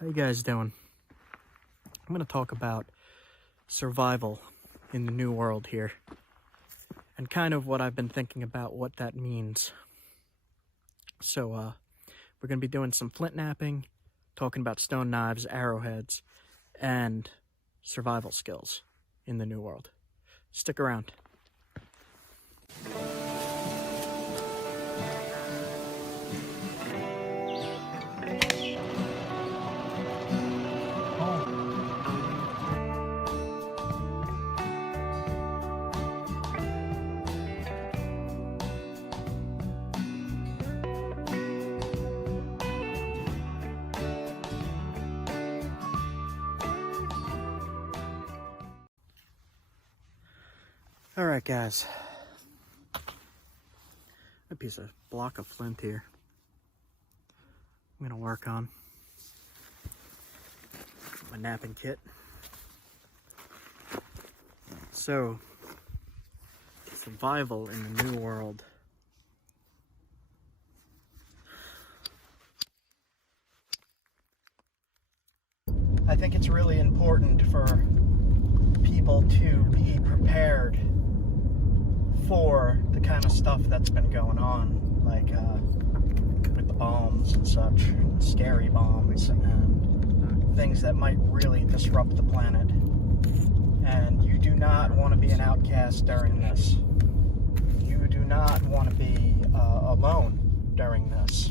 How you guys doing? I'm going to talk about survival in the new world here and kind of what I've been thinking about what that means. So we're going to be doing some flintknapping, talking about stone knives, arrowheads, and survival skills in the new world. Stick around. Alright guys, a piece of block of flint here I'm going to work on. My napping kit. So, survival in the new world. I think it's really important for people to be prepared for the kind of stuff that's been going on, like with the bombs and such, and scary bombs and things that might really disrupt the planet. And you do not want to be an outcast during this. You do not want to be alone during this.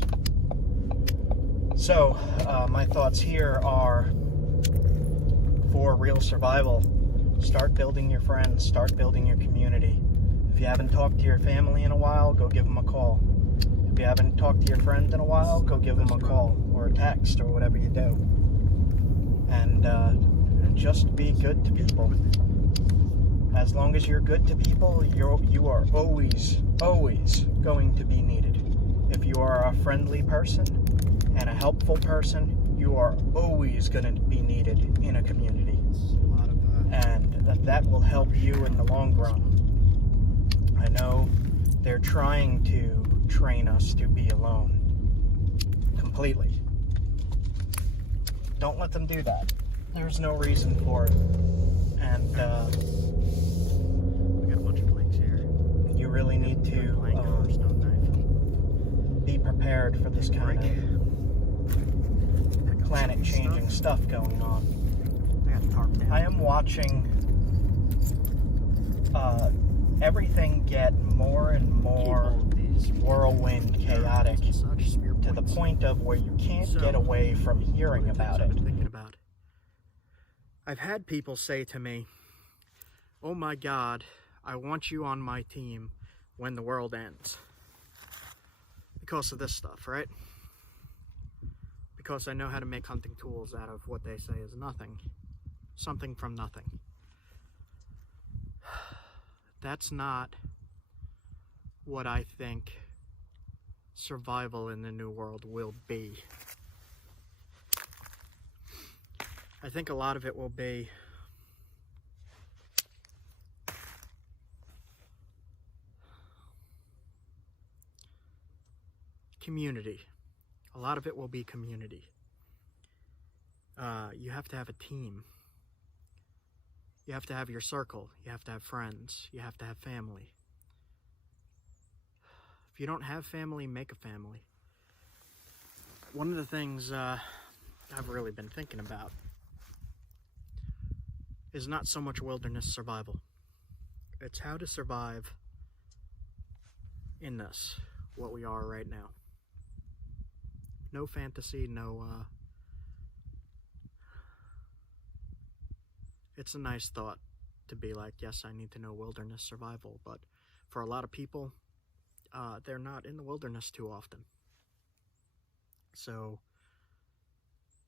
So my thoughts here are, for real survival, start building your friends, start building your community. If you haven't talked to your family in a while, go give them a call. If you haven't talked to your friend in a while, go give them a call or a text or whatever you do. And just be good to people. As long as you're good to people, you are always going to be needed. If you are a friendly person and a helpful person, you are always going to be needed in a community. And that will help you in the long run. I know they're trying to train us to be alone completely. Don't let them do that. There's no reason for it. And we got a bunch of planks here. You really need to be prepared for this kind of planet-changing stuff going on. I am watching everything get more and more whirlwind chaotic to the point of where you can't get away from hearing about it. I've had people say to me, "Oh my God, I want you on my team when the world ends." Because of this stuff, right? Because I know how to make hunting tools out of what they say is nothing. Something from nothing. That's not what I think survival in the new world will be. I think a lot of it will be community. A lot of it will be community. You have to have a team. You have to have your circle. You have to have friends. You have to have family. If you don't have family, make a family. One of the things I've really been thinking about is not so much wilderness survival. It's how to survive in this, what we are right now. No fantasy, no... It's a nice thought to be like, yes, I need to know wilderness survival, but for a lot of people, they're not in the wilderness too often. So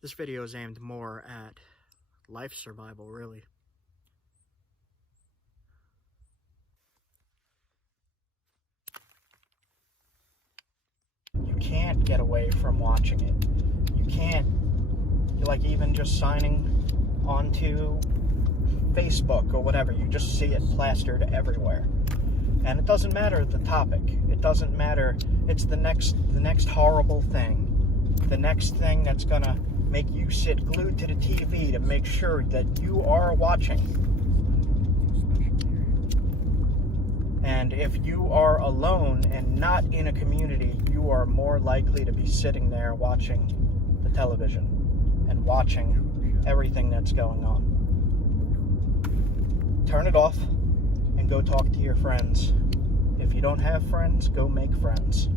this video is aimed more at life survival, really. You can't get away from watching it. You can't, like, even just signing onto Facebook or whatever, you just see it plastered everywhere. And it doesn't matter the topic. It doesn't matter. It's the next horrible thing. The next thing that's gonna make you sit glued to the TV to make sure that you are watching. And if you are alone and not in a community, you are more likely to be sitting there watching the television and watching everything that's going on. Turn it off and go talk to your friends. If you don't have friends, go make friends.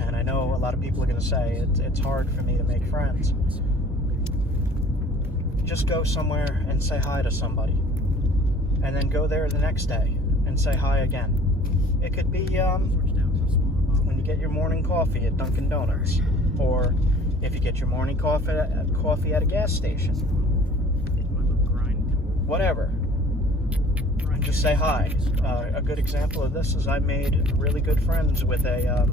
And I know a lot of people are going to say it's hard for me to make friends. Just go somewhere and say hi to somebody. And then go there the next day and say hi again. It could be when you get your morning coffee at Dunkin' Donuts, or if you get your morning coffee at a gas station. Whatever. And just say hi. A good example of this is I made really good friends with a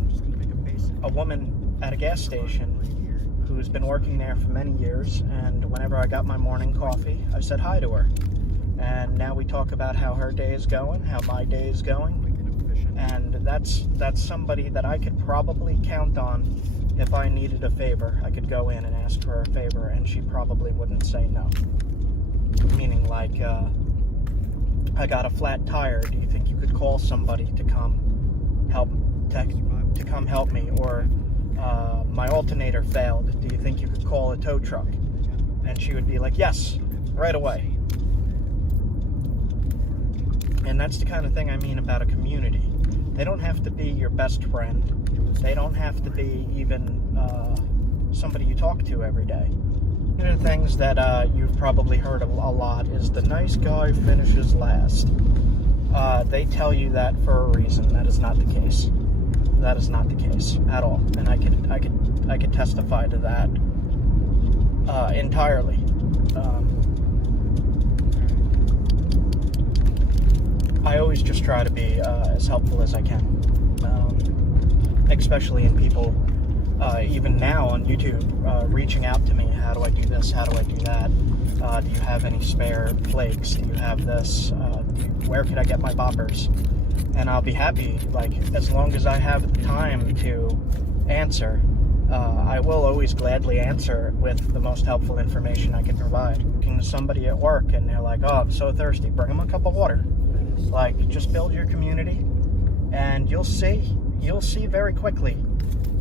woman at a gas station who's been working there for many years, and whenever I got my morning coffee, I said hi to her. And now we talk about how her day is going, how my day is going, and that's somebody that I could probably count on if I needed a favor. I could go in and ask her a favor, and she probably wouldn't say no. Meaning like, I got a flat tire. Do you think you could call somebody to come help me? Or my alternator failed. Do you think you could call a tow truck? And she would be like, yes, right away. And that's the kind of thing I mean about a community. They don't have to be your best friend. They don't have to be even somebody you talk to every day. One of the things that you've probably heard a lot is the nice guy finishes last. They tell you that for a reason. That is not the case. That is not the case at all. And I could testify to that entirely. I always just try to be as helpful as I can, especially in people, even now on YouTube, reaching out to me. How do I do this? How do I do that? Do you have any spare flakes? Do you have this? Where could I get my boppers? And I'll be happy, like, as long as I have the time to answer, I will always gladly answer with the most helpful information I can provide. Talking to somebody at work and they're like, oh, I'm so thirsty, bring them a cup of water. Like, just build your community, and you'll see very quickly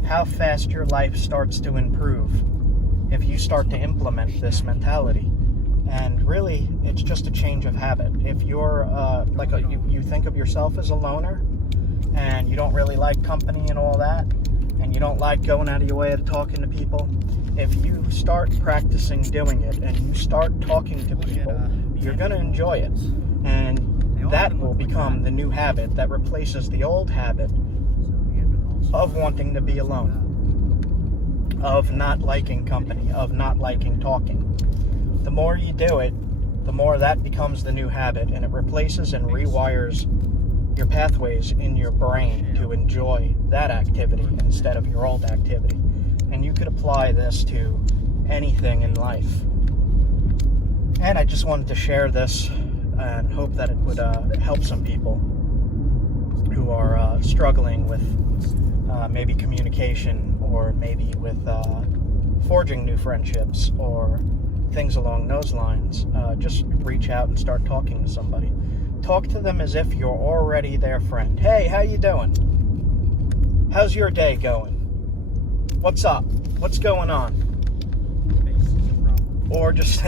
how fast your life starts to improve if you start to implement this mentality. And really, it's just a change of habit. If you're you think of yourself as a loner, and you don't really like company and all that, and you don't like going out of your way to talking to people, if you start practicing doing it and you start talking to people, you're going to enjoy it. And that will become the new habit that replaces the old habit of wanting to be alone, of not liking company, of not liking talking. The more you do it, the more that becomes the new habit, and it replaces and rewires your pathways in your brain to enjoy that activity instead of your old activity. And you could apply this to anything in life. And I just wanted to share this and hope that it would help some people who are struggling with maybe communication, or maybe with forging new friendships, or things along those lines. Just reach out and start talking to somebody. Talk to them as if you're already their friend. Hey, how you doing? How's your day going? What's up? What's going on? Or just...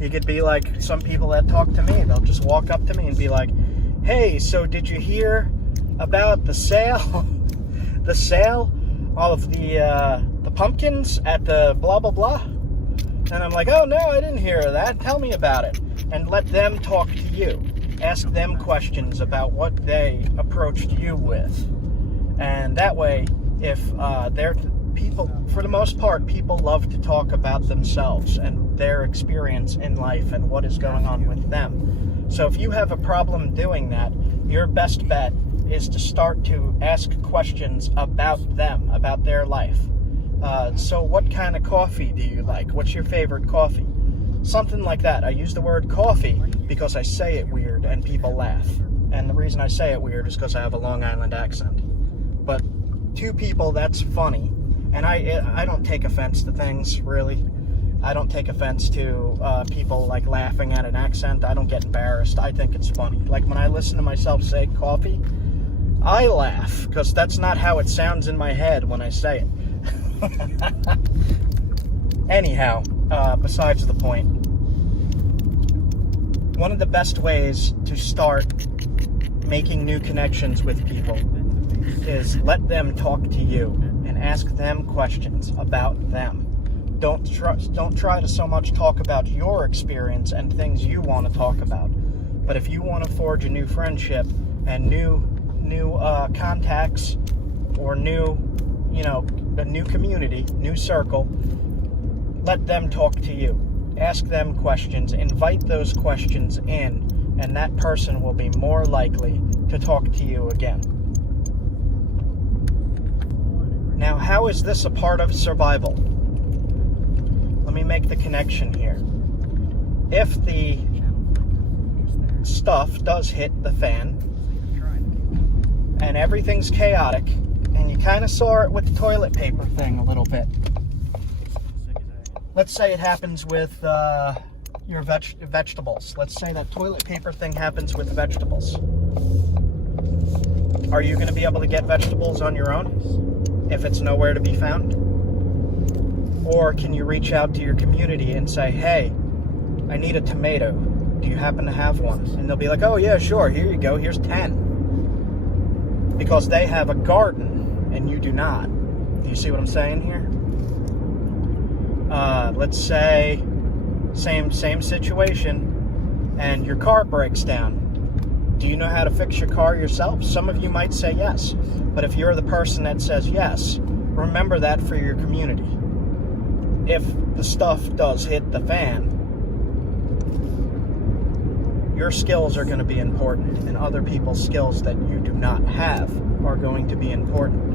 You could be like some people that talk to me. They'll just walk up to me and be like, hey, so did you hear about the sale? The sale of the pumpkins at the blah, blah, blah? And I'm like, oh, no, I didn't hear of that. Tell me about it. And let them talk to you. Ask them questions about what they approached you with. And that way, if they're... People, for the most part, people love to talk about themselves and their experience in life and what is going on with them. So if you have a problem doing that, your best bet is to start to ask questions about them, about their life. So what kind of coffee do you like? What's your favorite coffee? Something like that. I use the word coffee because I say it weird and people laugh. And the reason I say it weird is because I have a Long Island accent. But to people, that's funny. And I don't take offense to things, really. I don't take offense to people like laughing at an accent. I don't get embarrassed. I think it's funny. Like when I listen to myself say coffee, I laugh because that's not how it sounds in my head when I say it. Anyhow, besides the point, one of the best ways to start making new connections with people is let them talk to you and ask them questions about them. Don't try to so much talk about your experience and things you want to talk about. But if you want to forge a new friendship and new contacts or a new community, new circle, let them talk to you. Ask them questions. Invite those questions in, and that person will be more likely to talk to you again. Now, how is this a part of survival? Let me make the connection here. If the stuff does hit the fan and everything's chaotic, and you kind of saw it with the toilet paper thing a little bit. Let's say it happens with your vegetables. Let's say that toilet paper thing happens with vegetables. Are you going to be able to get vegetables on your own if it's nowhere to be found? Or can you reach out to your community and say, hey, I need a tomato. Do you happen to have one? And they'll be like, oh yeah, sure, here you go, here's 10. Because they have a garden and you do not. Do you see what I'm saying here? Let's say, same situation, and your car breaks down. Do you know how to fix your car yourself? Some of you might say yes. But if you're the person that says yes, remember that for your community. If the stuff does hit the fan, your skills are going to be important, and other people's skills that you do not have are going to be important.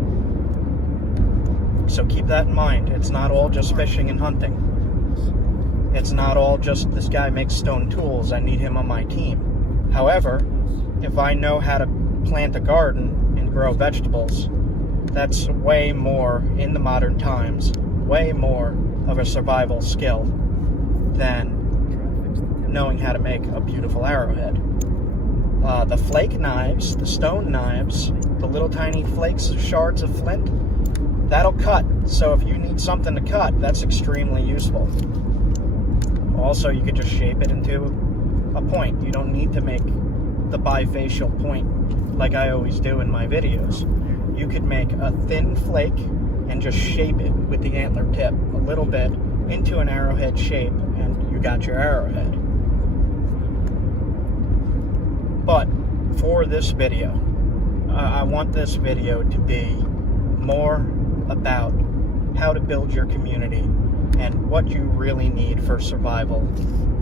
So keep that in mind. It's not all just fishing and hunting. It's not all just this guy makes stone tools, I need him on my team. However, if I know how to plant a garden and grow vegetables, that's way more, in the modern times, way more of a survival skill than knowing how to make a beautiful arrowhead. The flake knives, the stone knives, the little tiny flakes of shards of flint, that'll cut. So if you need something to cut, that's extremely useful. Also, you could just shape it into a point. You don't need to make the bifacial point like I always do in my videos. You could make a thin flake and just shape it with the antler tip a little bit into an arrowhead shape, and you got your arrowhead. But for this video, I want this video to be more about how to build your community and what you really need for survival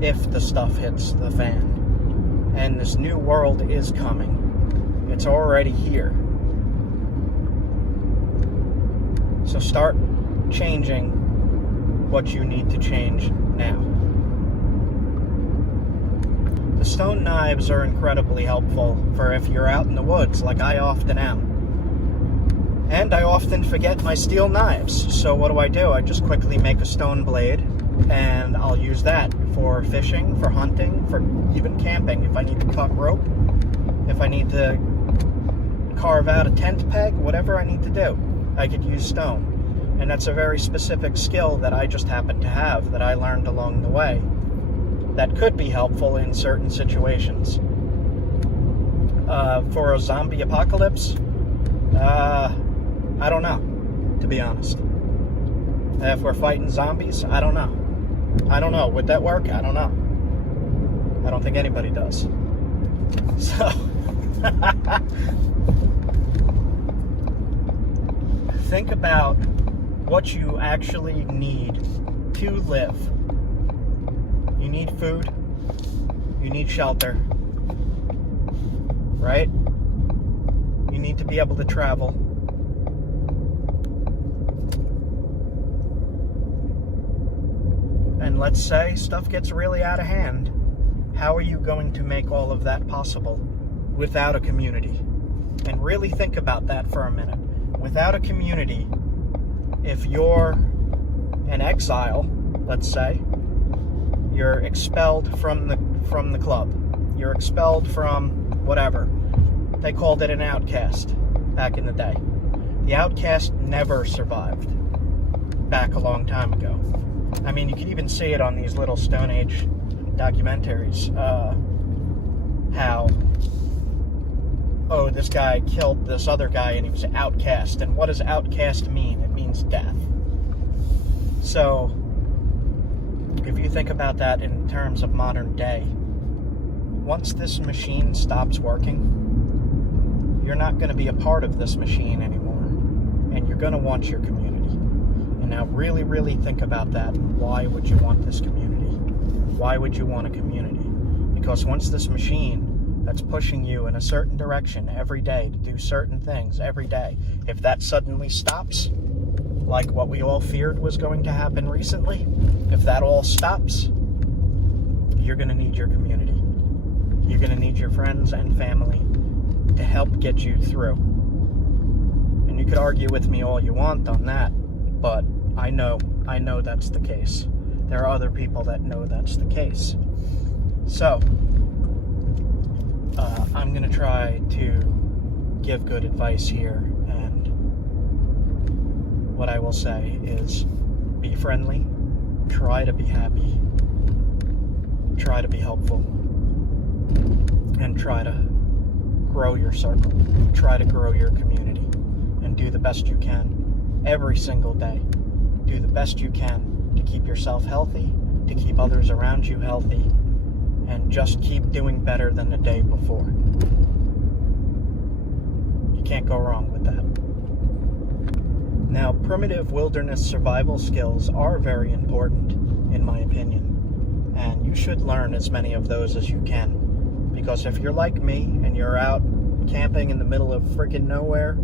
if the stuff hits the fan. And this new world is coming. It's already here. So start changing what you need to change now. The stone knives are incredibly helpful for if you're out in the woods, like I often am. And I often forget my steel knives. So what do? I just quickly make a stone blade, and I'll use that for fishing, for hunting, for even camping. If I need to cut rope, if I need to carve out a tent peg, whatever I need to do, I could use stone. And that's a very specific skill that I just happen to have, that I learned along the way, that could be helpful in certain situations. For a zombie apocalypse, I don't know, to be honest. If we're fighting zombies, I don't know. Would that work? I don't know. I don't think anybody does. So, think about what you actually need to live. You need food. You need shelter. Right? You need to be able to travel. And let's say stuff gets really out of hand. How are you going to make all of that possible without a community? And really think about that for a minute. Without a community, if you're an exile, let's say, you're expelled from the club, you're expelled from whatever. They called it an outcast back in the day. The outcast never survived back a long time ago. I mean, you can even see it on these little Stone Age documentaries, how, oh, this guy killed this other guy and he was outcast. And what does outcast mean? It means death. So, if you think about that in terms of modern day, once this machine stops working, you're not going to be a part of this machine anymore, and you're going to want your community. And now really, really think about that. Why would you want this community? Why would you want a community? Because once this machine that's pushing you in a certain direction every day to do certain things every day, if that suddenly stops, like what we all feared was going to happen recently, if that all stops, you're going to need your community. You're going to need your friends and family to help get you through. And you could argue with me all you want on that, but I know that's the case. There are other people that know that's the case. So, I'm going to try to give good advice here, and what I will say is be friendly, try to be happy, try to be helpful, and try to grow your circle, try to grow your community, and do the best you can every single day. Do the best you can to keep yourself healthy, to keep others around you healthy, and just keep doing better than the day before. You can't go wrong with that. Now, primitive wilderness survival skills are very important, in my opinion, and you should learn as many of those as you can. Because if you're like me and you're out camping in the middle of friggin' nowhere,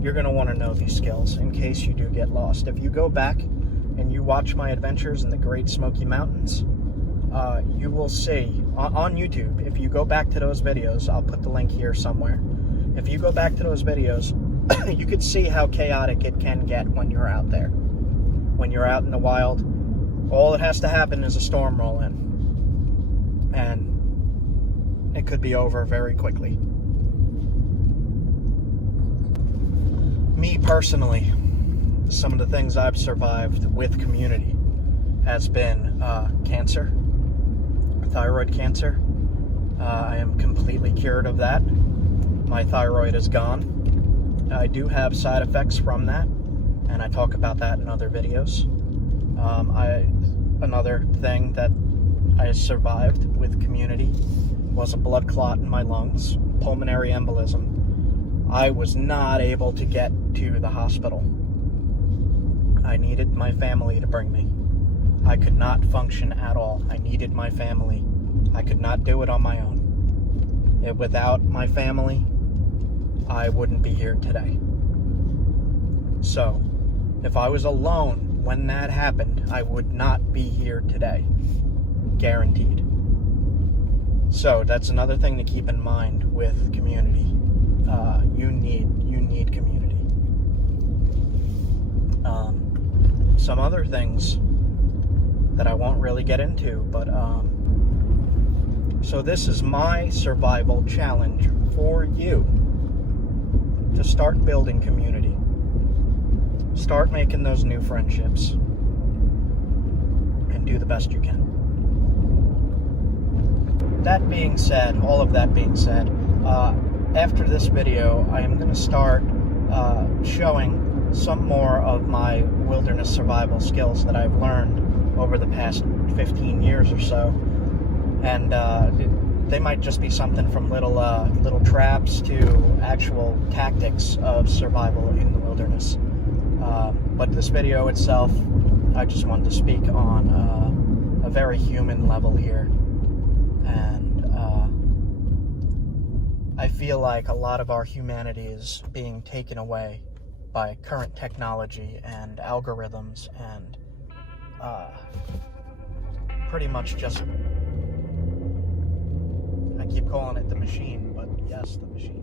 you're going to want to know these skills in case you do get lost. If you go back and you watch my adventures in the Great Smoky Mountains, you will see on YouTube, if you go back to those videos, I'll put the link here somewhere. If you go back to those videos, you could see how chaotic it can get when you're out there. When you're out in the wild, all that has to happen is a storm roll in. And it could be over very quickly. Me personally, some of the things I've survived with community has been cancer, thyroid cancer. I am completely cured of that. My thyroid is gone. I do have side effects from that, and I talk about that in other videos. Another thing that I survived with community was a blood clot in my lungs, pulmonary embolism. I was not able to get to the hospital. I needed my family to bring me. I could not function at all. I needed my family. I could not do it on my own. Without my family, I wouldn't be here today. So, if I was alone when that happened, I would not be here today. Guaranteed. So, that's another thing to keep in mind with community. You need community. Some other things that I won't really get into, but so this is my survival challenge for you, to start building community. Start making those new friendships and do the best you can. That being said, all of that being said, after this video, I am going to start showing some more of my wilderness survival skills that I've learned over the past 15 years or so. And they might just be something from little traps to actual tactics of survival in the wilderness. But this video itself, I just wanted to speak on a very human level here. And I feel like a lot of our humanity is being taken away by current technology and algorithms and pretty much just, I keep calling it the machine, but yes, the machine.